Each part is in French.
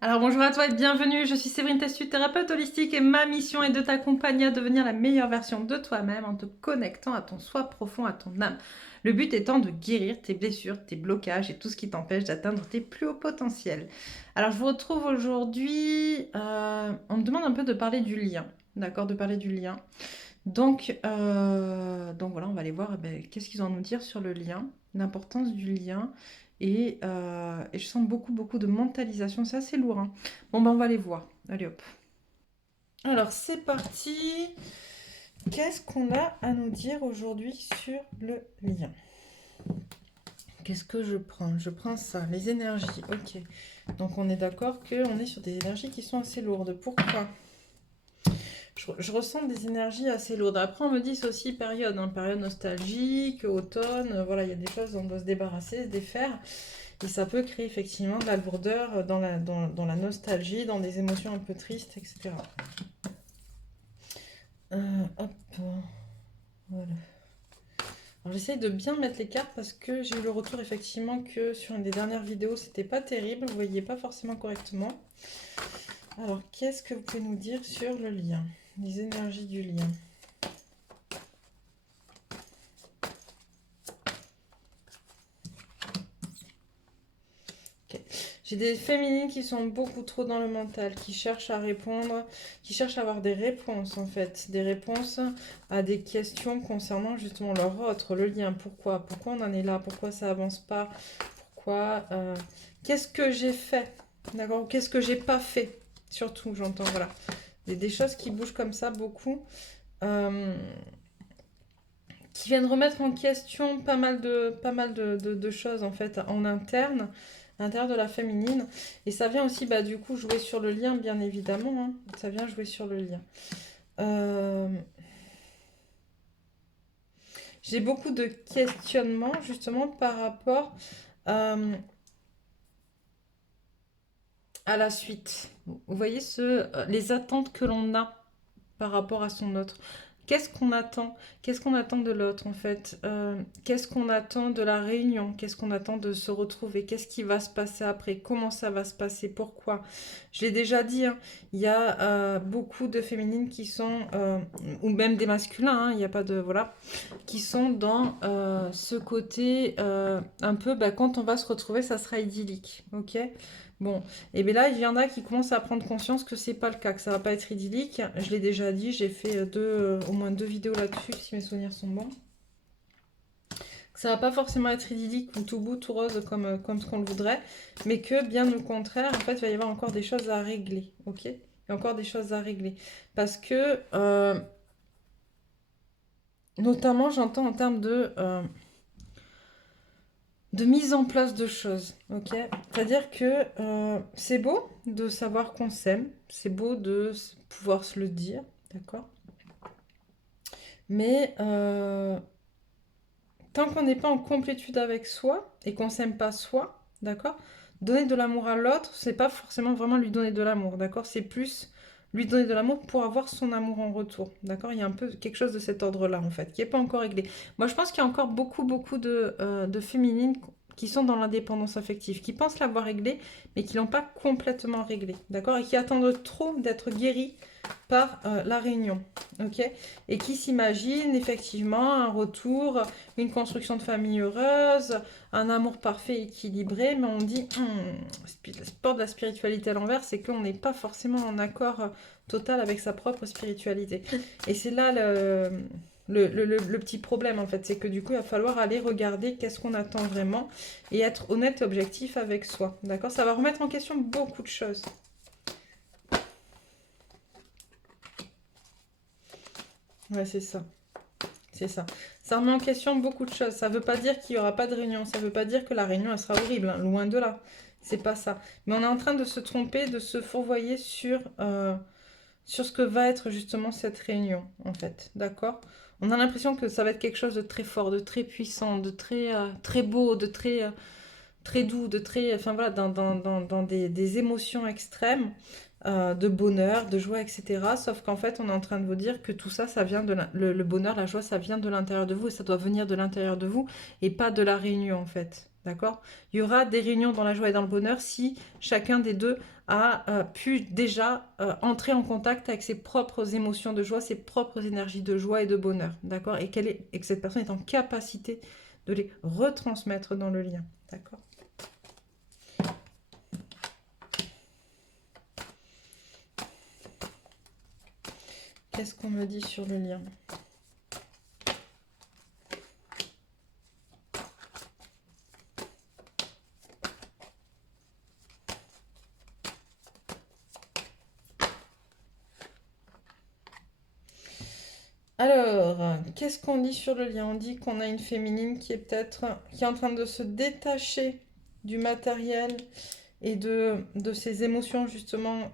Alors bonjour à toi et bienvenue, je suis Séverine Testu, thérapeute holistique et ma mission est de t'accompagner à devenir la meilleure version de toi-même en te connectant à ton soi profond, à ton âme. Le but étant de guérir tes blessures, tes blocages et tout ce qui t'empêche d'atteindre tes plus hauts potentiels. Alors je vous retrouve aujourd'hui, on me demande un peu de parler du lien, d'accord, de parler du lien. Donc voilà, on va aller voir qu'est-ce qu'ils ont à nous dire sur le lien, l'importance du lien. Et je sens beaucoup de mentalisation, c'est assez lourd, hein. Bon, ben on va aller voir. Allez hop. Alors c'est parti. Qu'est-ce qu'on a à nous dire aujourd'hui sur le lien? Qu'est-ce que je prends? Je prends ça, les énergies. Ok. Donc on est d'accord qu'on est sur des énergies qui sont assez lourdes. Pourquoi? Je ressens des énergies assez lourdes. Après, on me dit c'est aussi période, hein, période nostalgique, automne, voilà, il y a des choses dont on doit se débarrasser, se défaire. Et ça peut créer effectivement de la lourdeur dans la nostalgie, dans des émotions un peu tristes, etc. Hop, voilà. Alors j'essaye de bien mettre les cartes parce que j'ai eu le retour effectivement que sur une des dernières vidéos, c'était pas terrible, vous voyez pas forcément correctement. Alors qu'est-ce que vous pouvez nous dire sur le lien, les énergies du lien? Ok. J'ai des féminines qui sont beaucoup trop dans le mental, qui cherchent à répondre, qui cherchent à avoir des réponses en fait, des réponses à des questions concernant justement leur autre, le lien, pourquoi on en est là, pourquoi ça avance pas, pourquoi, qu'est-ce que j'ai fait, d'accord, qu'est-ce que j'ai pas fait, surtout j'entends, voilà, des choses qui bougent comme ça beaucoup, euh, qui viennent remettre en question pas mal de choses en fait en interne, à l'intérieur de la féminine. Et ça vient aussi bah, du coup jouer sur le lien, bien évidemment, hein. Ça vient jouer sur le lien. Euh, J'ai beaucoup de questionnements justement par rapport à la suite. Vous voyez les attentes que l'on a par rapport à son autre. Qu'est-ce qu'on attend? Qu'est-ce qu'on attend de l'autre en fait? Qu'est-ce qu'on attend de la réunion? Qu'est-ce qu'on attend de se retrouver? Qu'est-ce qui va se passer après? Comment ça va se passer? Pourquoi? Je l'ai déjà dit, hein, il y a beaucoup de féminines qui sont, ou même des masculins, hein, il n'y a pas de... Voilà, qui sont dans ce côté un peu, bah, quand on va se retrouver, ça sera idyllique, ok? Bon, et bien là, il y en a qui commencent à prendre conscience que c'est pas le cas, que ça va pas être idyllique. Je l'ai déjà dit, j'ai fait au moins deux vidéos là-dessus, si mes souvenirs sont bons. Que ça va pas forcément être idyllique ou tout beau, tout rose comme ce qu'on le voudrait, mais que bien au contraire, en fait, il va y avoir encore des choses à régler, ok? Il y a encore des choses à régler. Parce que, notamment, j'entends en termes de mise en place de choses, ok? C'est-à-dire que c'est beau de savoir qu'on s'aime, c'est beau de pouvoir se le dire, d'accord? Mais tant qu'on n'est pas en complétude avec soi et qu'on s'aime pas soi, d'accord? Donner de l'amour à l'autre, c'est pas forcément vraiment lui donner de l'amour, d'accord? C'est plus lui donner de l'amour pour avoir son amour en retour, d'accord? Il y a un peu quelque chose de cet ordre-là, en fait, qui n'est pas encore réglé. Moi, je pense qu'il y a encore beaucoup de féminines qui sont dans l'indépendance affective, qui pensent l'avoir réglé, mais qui l'ont pas complètement réglé, d'accord? Et qui attendent trop d'être guéries par la réunion, ok? Et qui s'imaginent effectivement un retour, une construction de famille heureuse, un amour parfait, équilibré, mais on dit, le sport de la spiritualité à l'envers, c'est qu'on n'est pas forcément en accord total avec sa propre spiritualité. Et c'est là le petit problème, en fait, c'est que du coup, il va falloir aller regarder qu'est-ce qu'on attend vraiment et être honnête et objectif avec soi, d'accord? Ça va remettre en question beaucoup de choses. Ouais, c'est ça. C'est ça. Ça remet en question beaucoup de choses. Ça ne veut pas dire qu'il n'y aura pas de réunion. Ça ne veut pas dire que la réunion, elle sera horrible, hein. Loin de là. C'est pas ça. Mais on est en train de se tromper, de se fourvoyer sur ce que va être justement cette réunion, en fait. D'accord? On a l'impression que ça va être quelque chose de très fort, de très puissant, de très beau, de très doux, de très... Enfin voilà, dans des émotions extrêmes, de bonheur, de joie, etc. Sauf qu'en fait, on est en train de vous dire que tout ça, ça vient le bonheur, la joie, ça vient de l'intérieur de vous et ça doit venir de l'intérieur de vous et pas de la réunion, en fait. D'accord? Il y aura des réunions dans la joie et dans le bonheur si chacun des deux a pu déjà entrer en contact avec ses propres émotions de joie, ses propres énergies de joie et de bonheur. D'accord? Et que cette personne est en capacité de les retransmettre dans le lien. D'accord? Qu'est-ce qu'on me dit sur le lien? Alors, qu'est-ce qu'on dit sur le lien? On dit qu'on a une féminine qui est qui est en train de se détacher du matériel et de ses émotions justement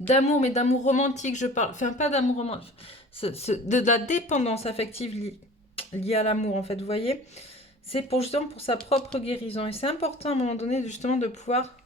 d'amour, mais d'amour romantique, je parle. Enfin, pas d'amour romantique, de la dépendance affective liée à l'amour, en fait, vous voyez? C'est pour justement pour sa propre guérison. Et c'est important à un moment donné justement de pouvoir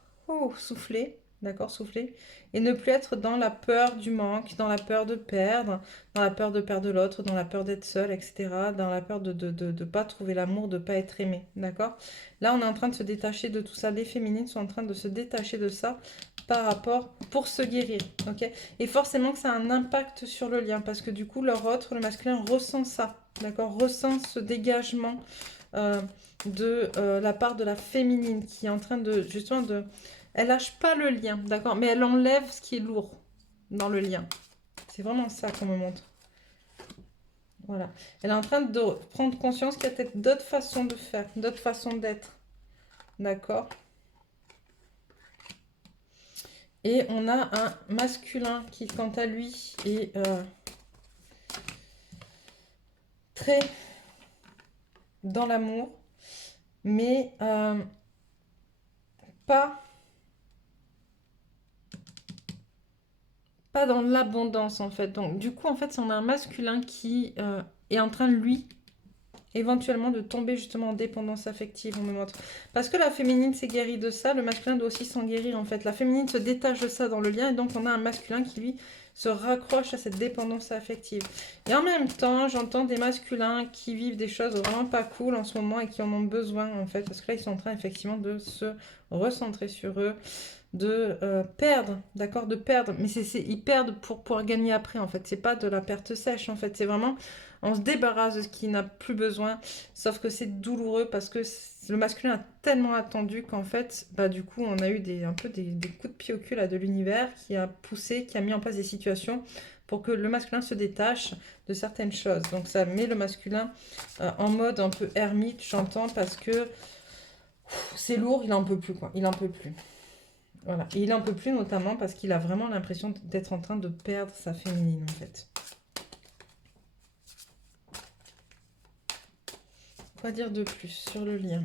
souffler, d'accord, souffler, et ne plus être dans la peur du manque, dans la peur de perdre, dans la peur de perdre l'autre, dans la peur d'être seul, etc., dans la peur de pas trouver l'amour, de pas être aimé, d'accord? Là, on est en train de se détacher de tout ça. Les féminines sont en train de se détacher de ça par rapport pour se guérir, ok? Et forcément que ça a un impact sur le lien, parce que du coup, leur autre, le masculin, ressent ça, d'accord? Ressent ce dégagement de la part de la féminine qui est en train de, justement, elle lâche pas le lien, d'accord? Mais elle enlève ce qui est lourd dans le lien. C'est vraiment ça qu'on me montre. Voilà. Elle est en train de prendre conscience qu'il y a peut-être d'autres façons de faire, d'autres façons d'être. D'accord? Et on a un masculin qui, quant à lui, est très dans l'amour, mais pas dans l'abondance, en fait. Donc, du coup, en fait, on a un masculin qui est en train, lui, éventuellement de tomber justement en dépendance affective, on me montre. Parce que la féminine s'est guérie de ça, le masculin doit aussi s'en guérir en fait. La féminine se détache de ça dans le lien et donc on a un masculin qui lui se raccroche à cette dépendance affective. Et en même temps, j'entends des masculins qui vivent des choses vraiment pas cool en ce moment et qui en ont besoin en fait. Parce que là, ils sont en train effectivement de se recentrer sur eux, de perdre, d'accord, de perdre. Mais ils perdent pour pouvoir gagner après en fait. C'est pas de la perte sèche en fait. C'est vraiment on se débarrasse de ce qui n'a plus besoin, sauf que c'est douloureux parce que le masculin a tellement attendu qu'en fait, bah, du coup, on a eu un peu des coups de pied au cul là, de l'univers qui a poussé, qui a mis en place des situations pour que le masculin se détache de certaines choses. Donc ça met le masculin en mode un peu ermite, j'entends, parce que c'est lourd, il en peut plus, quoi. Il en peut plus. Voilà. Et il en peut plus notamment parce qu'il a vraiment l'impression d'être en train de perdre sa féminine, en fait. Quoi dire de plus sur le lien?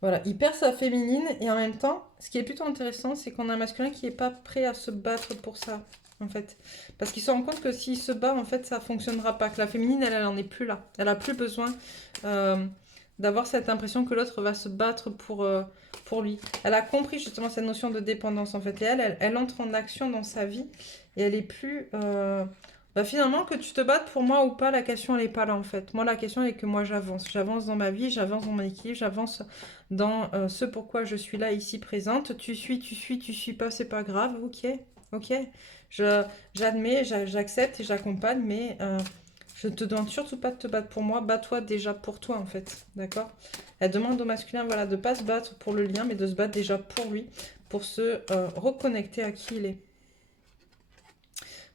Voilà, il perd sa féminine et en même temps, ce qui est plutôt intéressant, c'est qu'on a un masculin qui n'est pas prêt à se battre pour ça, en fait. Parce qu'il se rend compte que s'il se bat, en fait, ça ne fonctionnera pas. Que la féminine, elle en est plus là. Elle a plus besoin d'avoir cette impression que l'autre va se battre pour lui. Elle a compris justement cette notion de dépendance, en fait. Et elle entre en action dans sa vie et elle est plus... Bah finalement, que tu te battes pour moi ou pas, la question, elle n'est pas là, en fait. Moi, la question, elle est que moi, j'avance. J'avance dans ma vie, j'avance dans mon équilibre, j'avance dans ce pourquoi je suis là, ici, présente. Tu suis pas, c'est pas grave, ok, ok. J'admets, j'accepte et j'accompagne, mais je te demande surtout pas de te battre pour moi, bats-toi déjà pour toi, en fait, d'accord? Elle demande au masculin, voilà, de pas se battre pour le lien, mais de se battre déjà pour lui, pour se reconnecter à qui il est.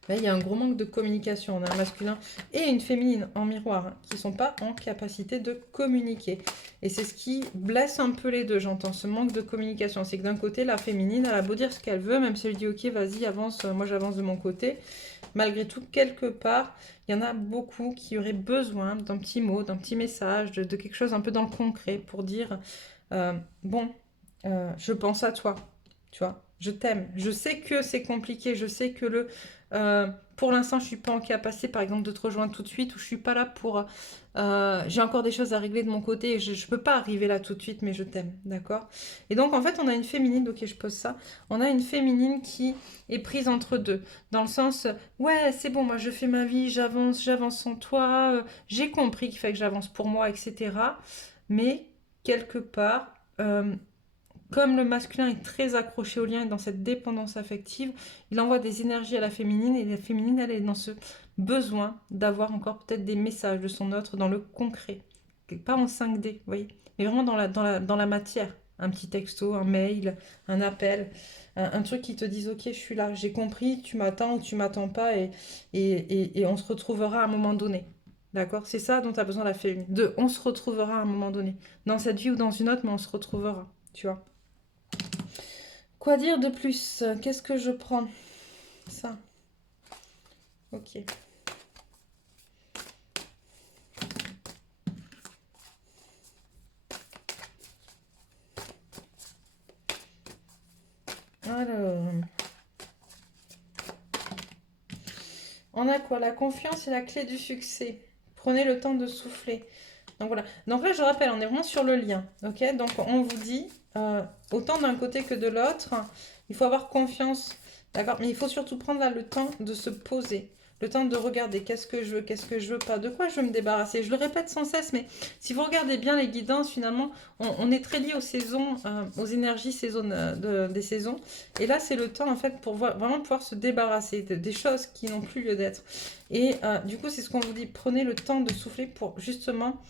Là, il y a un gros manque de communication. On a un masculin et une féminine en miroir hein, qui ne sont pas en capacité de communiquer. Et c'est ce qui blesse un peu les deux, j'entends, ce manque de communication. C'est que d'un côté, la féminine, elle a beau dire ce qu'elle veut, même si elle dit « Ok, vas-y, avance, moi j'avance de mon côté ». Malgré tout, quelque part, il y en a beaucoup qui auraient besoin d'un petit mot, d'un petit message, de quelque chose un peu dans le concret pour dire « Bon, je pense à toi ». Tu vois, Je t'aime. Je sais que c'est compliqué. Je sais que pour l'instant, je suis pas en capacité, par exemple, de te rejoindre tout de suite, ou je suis pas là pour... j'ai encore des choses à régler de mon côté. Et je peux pas arriver là tout de suite, mais je t'aime. D'accord? Et donc, en fait, on a une féminine. Ok, je pose ça. On a une féminine qui est prise entre deux. Dans le sens, ouais, c'est bon, moi, je fais ma vie, j'avance sans toi. J'ai compris qu'il fallait que j'avance pour moi, etc. Mais, quelque part... comme le masculin est très accroché au lien et dans cette dépendance affective, il envoie des énergies à la féminine et la féminine, elle est dans ce besoin d'avoir encore peut-être des messages de son autre dans le concret. Pas en 5D, vous voyez, mais vraiment dans la matière. Un petit texto, un mail, un appel, un truc qui te dise ok, je suis là, j'ai compris, tu m'attends ou tu m'attends pas et on se retrouvera à un moment donné. D'accord? C'est ça dont tu as besoin la féminine. On se retrouvera à un moment donné. Dans cette vie ou dans une autre, mais on se retrouvera. Tu vois? Quoi dire de plus? Qu'est-ce que je prends? Ça. Ok. Alors, on a quoi? La confiance est la clé du succès. Prenez le temps de souffler. Donc voilà. Donc là, je rappelle, on est vraiment sur le lien. Ok? Donc on vous dit, autant d'un côté que de l'autre, il faut avoir confiance. D'accord? Mais il faut surtout prendre là le temps de se poser. Le temps de regarder qu'est-ce que je veux pas, de quoi je veux me débarrasser. Je le répète sans cesse, mais si vous regardez bien les guidances, finalement, on est très lié aux saisons, aux énergies des saisons. Et là, c'est le temps, en fait, pour vraiment pouvoir se débarrasser des choses qui n'ont plus lieu d'être. Et du coup, c'est ce qu'on vous dit. Prenez le temps de souffler pour justement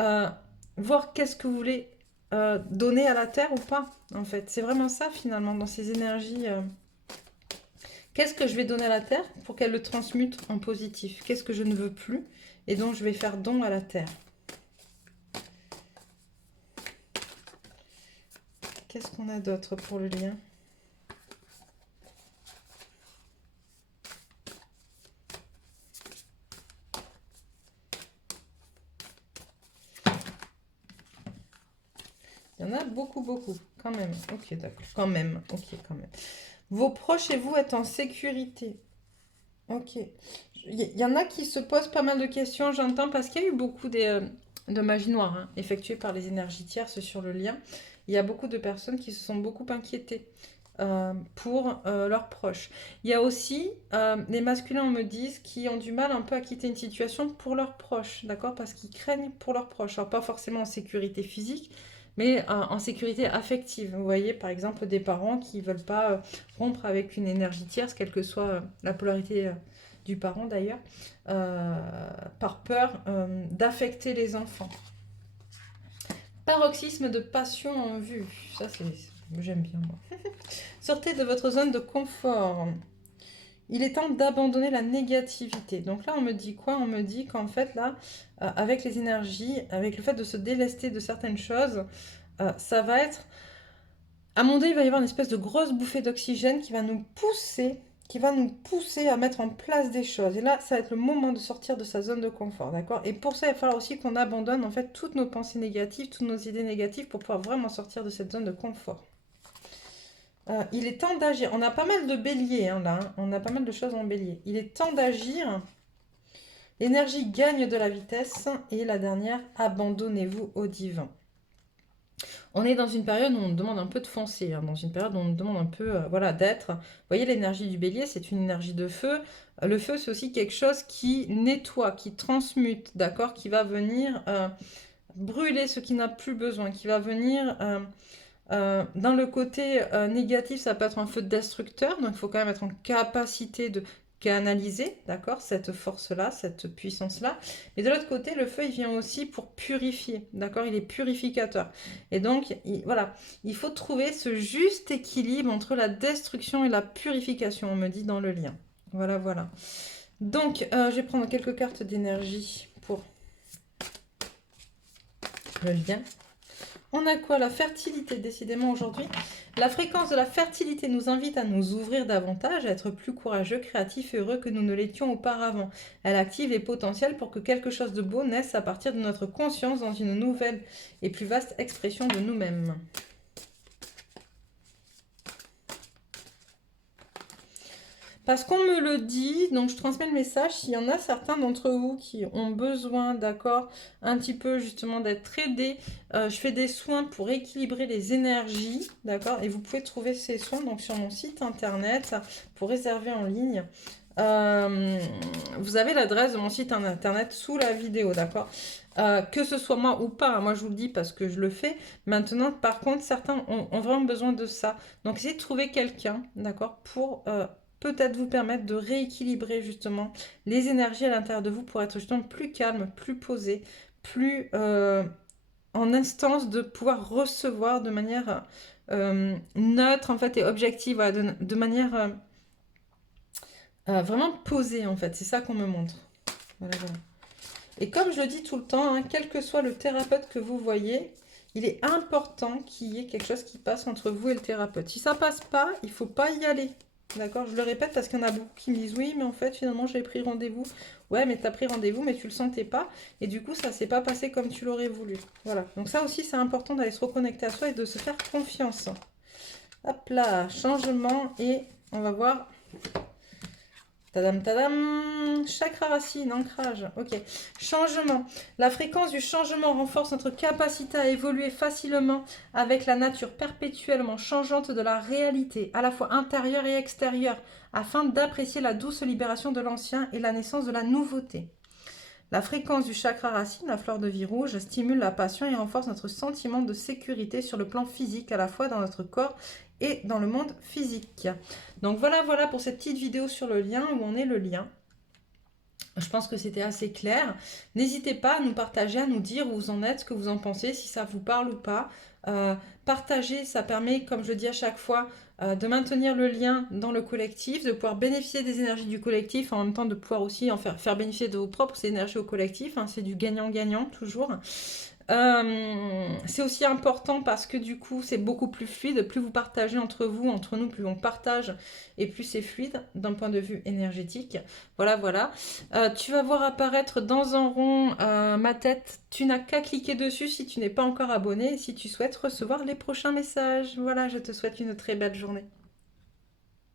euh, voir qu'est-ce que vous voulez donner à la Terre ou pas, en fait. C'est vraiment ça, finalement, dans ces énergies. Qu'est-ce que je vais donner à la Terre pour qu'elle le transmute en positif? Qu'est-ce que je ne veux plus et donc je vais faire don à la Terre? Qu'est-ce qu'on a d'autre pour le lien? Il y en a beaucoup, beaucoup, quand même. Ok, d'accord. Quand même, ok, quand même. Vos proches et vous êtes en sécurité. Ok. Il y en a qui se posent pas mal de questions, j'entends, parce qu'il y a eu beaucoup de magie noire hein, effectuée par les énergies tierces sur le lien. Il y a beaucoup de personnes qui se sont beaucoup inquiétées pour leurs proches. Il y a aussi les masculins, on me dit, qui ont du mal un peu à quitter une situation pour leurs proches, d'accord? Parce qu'ils craignent pour leurs proches. Alors, pas forcément en sécurité physique, mais en sécurité affective. Vous voyez, par exemple, des parents qui ne veulent pas rompre avec une énergie tierce, quelle que soit la polarité du parent d'ailleurs, par peur d'affecter les enfants. Paroxysme de passion en vue. Ça, j'aime bien, moi. Sortez de votre zone de confort. Il est temps d'abandonner la négativité. Donc là, on me dit quoi? On me dit qu'en fait, là, avec les énergies, avec le fait de se délester de certaines choses, ça va être... À un moment donné, il va y avoir une espèce de grosse bouffée d'oxygène qui va nous pousser à mettre en place des choses. Et là, ça va être le moment de sortir de sa zone de confort, d'accord? Et pour ça, il va falloir aussi qu'on abandonne en fait toutes nos pensées négatives, toutes nos idées négatives pour pouvoir vraiment sortir de cette zone de confort. Il est temps d'agir. On a pas mal de béliers hein, là. Hein. On a pas mal de choses en bélier. Il est temps d'agir. L'énergie gagne de la vitesse. Et la dernière, abandonnez-vous au divin. On est dans une période où on nous demande un peu de foncer, hein, dans une période où on nous demande un peu voilà, d'être. Vous voyez, l'énergie du bélier, c'est une énergie de feu. Le feu, c'est aussi quelque chose qui nettoie, qui transmute, d'accord, qui va venir brûler ce qui n'a plus besoin, qui va venir... dans le côté négatif, ça peut être un feu destructeur, donc il faut quand même être en capacité de canaliser, d'accord, cette force-là, cette puissance-là. Mais de l'autre côté, le feu, il vient aussi pour purifier, d'accord, il est purificateur. Et donc, voilà, il faut trouver ce juste équilibre entre la destruction et la purification, on me dit dans le lien. Voilà, voilà. Donc, je vais prendre quelques cartes d'énergie pour le lien. On a quoi? La fertilité, décidément aujourd'hui. La fréquence de la fertilité nous invite à nous ouvrir davantage, à être plus courageux, créatifs et heureux que nous ne l'étions auparavant. Elle active les potentiels pour que quelque chose de beau naisse à partir de notre conscience dans une nouvelle et plus vaste expression de nous-mêmes. Parce qu'on me le dit, donc je transmets le message. S'il y en a certains d'entre vous qui ont besoin, d'accord, un petit peu justement d'être aidés, je fais des soins pour équilibrer les énergies, d'accord, et vous pouvez trouver ces soins donc sur mon site internet pour réserver en ligne. Vous avez l'adresse de mon site internet sous la vidéo, d'accord. Que ce soit moi ou pas, hein, moi je vous le dis parce que je le fais. Maintenant, par contre, certains ont vraiment besoin de ça. Donc, essayez de trouver quelqu'un, d'accord, pour peut-être vous permettre de rééquilibrer justement les énergies à l'intérieur de vous pour être justement plus calme, plus posé, plus en instance de pouvoir recevoir de manière neutre en fait et objective, voilà, de manière vraiment posée en fait. C'est ça qu'on me montre. Voilà, voilà. Et comme je le dis tout le temps, hein, quel que soit le thérapeute que vous voyez, il est important qu'il y ait quelque chose qui passe entre vous et le thérapeute. Si ça passe pas, il faut pas y aller. D'accord? Je le répète parce qu'il y en a beaucoup qui me disent oui, mais en fait, finalement, j'ai pris rendez-vous. Ouais, mais tu as pris rendez-vous, mais tu le sentais pas. Et du coup, ça s'est pas passé comme tu l'aurais voulu. Voilà. Donc ça aussi, c'est important d'aller se reconnecter à soi et de se faire confiance. Hop là, changement et on va voir. Tadam, tadam, chakra racine, ancrage, ok. Changement. La fréquence du changement renforce notre capacité à évoluer facilement avec la nature perpétuellement changeante de la réalité, à la fois intérieure et extérieure, afin d'apprécier la douce libération de l'ancien et la naissance de la nouveauté. La fréquence du chakra racine, la fleur de vie rouge, stimule la passion et renforce notre sentiment de sécurité sur le plan physique, à la fois dans notre corps et dans le monde physique. Donc voilà pour cette petite vidéo sur le lien, où en est le lien. Je pense que c'était assez clair. N'hésitez pas à nous partager, à nous dire où vous en êtes, ce que vous en pensez, si ça vous parle ou pas. Partager, ça permet, comme je le dis à chaque fois, de maintenir le lien dans le collectif, de pouvoir bénéficier des énergies du collectif, en même temps de pouvoir aussi en faire bénéficier de vos propres énergies au collectif. Hein, c'est du gagnant-gagnant toujours. C'est aussi important parce que du coup c'est beaucoup plus fluide, plus vous partagez entre vous, entre nous, plus on partage et plus c'est fluide d'un point de vue énergétique. Voilà. Tu vas voir apparaître dans un rond ma tête, tu n'as qu'à cliquer dessus si tu n'es pas encore abonné et si tu souhaites recevoir les prochains messages. Voilà, je te souhaite une très belle journée.